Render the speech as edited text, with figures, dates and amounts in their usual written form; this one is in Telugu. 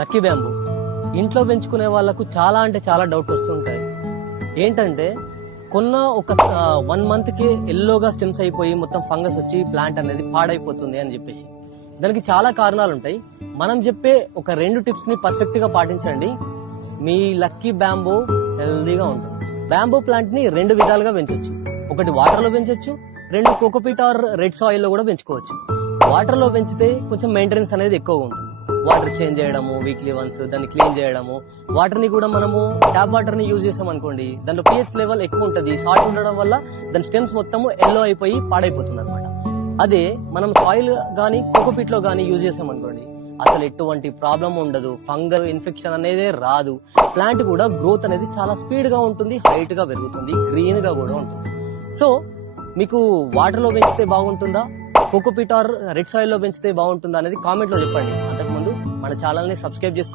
లక్కీ బ్యాంబూ ఇంట్లో పెంచుకునే వాళ్ళకు చాలా అంటే చాలా డౌట్ వస్తుంటాయి. ఏంటంటే కొన్న ఒక 1 month కి ఎల్లోగా స్టెమ్స్ అయిపోయి మొత్తం ఫంగస్ వచ్చి ప్లాంట్ అనేది పాడైపోతుంది అని చెప్పేసి. దానికి చాలా కారణాలు ఉంటాయి. మనం చెప్పే ఒక 2 టిప్స్ ని పర్ఫెక్ట్ గా పాటించండి, మీ లక్కీ బ్యాంబూ హెల్దీగా ఉంటుంది. బ్యాంబూ ప్లాంట్ ని 2 విధాలుగా పెంచొచ్చు. ఒకటి వాటర్ లో పెంచొచ్చు, 2 కోకోపీట్ ఆర్ రెడ్ సాయిల్ లో కూడా పెంచుకోవచ్చు. వాటర్ లో పెంచితే కొంచెం మెయింటెనెన్స్ అనేది ఎక్కువగా ఉంటుంది. వాటర్ చేంజ్ చేయడము, వీక్లీ వన్స్ దాన్ని క్లీన్ చేయడము. వాటర్ ని కూడా మనము ట్యాప్ వాటర్ ని యూజ్ చేసాం అనుకోండి, దాంట్లో pH లెవెల్ ఎక్కువ ఉంటుంది. సాల్ట్ ఉండడం వల్ల దాని స్టెమ్స్ మొత్తము ఎల్లో అయిపోయి పాడైపోతుంది అనమాట. అదే మనం సాయిల్ గానీ కోకోపీట్ లో గానీ యూజ్ చేసాం అనుకోండి, అసలు ఎటువంటి ప్రాబ్లం ఉండదు, ఫంగల్ ఇన్ఫెక్షన్ అనేది రాదు. ప్లాంట్ కూడా గ్రోత్ అనేది చాలా స్పీడ్ గా ఉంటుంది, హైట్ గా పెరుగుతుంది, గ్రీన్ గా కూడా ఉంటుంది. సో మీకు వాటర్ లో పెంచితే బాగుంటుందా, కోకోపీట్ ఆర్ రెడ్ సాయిల్ లో పెంచితే బాగుంటుందా అనేది కామెంట్ లో చెప్పండి. అంతకుముందు మన ఛానల్ ని సబ్స్క్రైబ్ చేసుకోండి.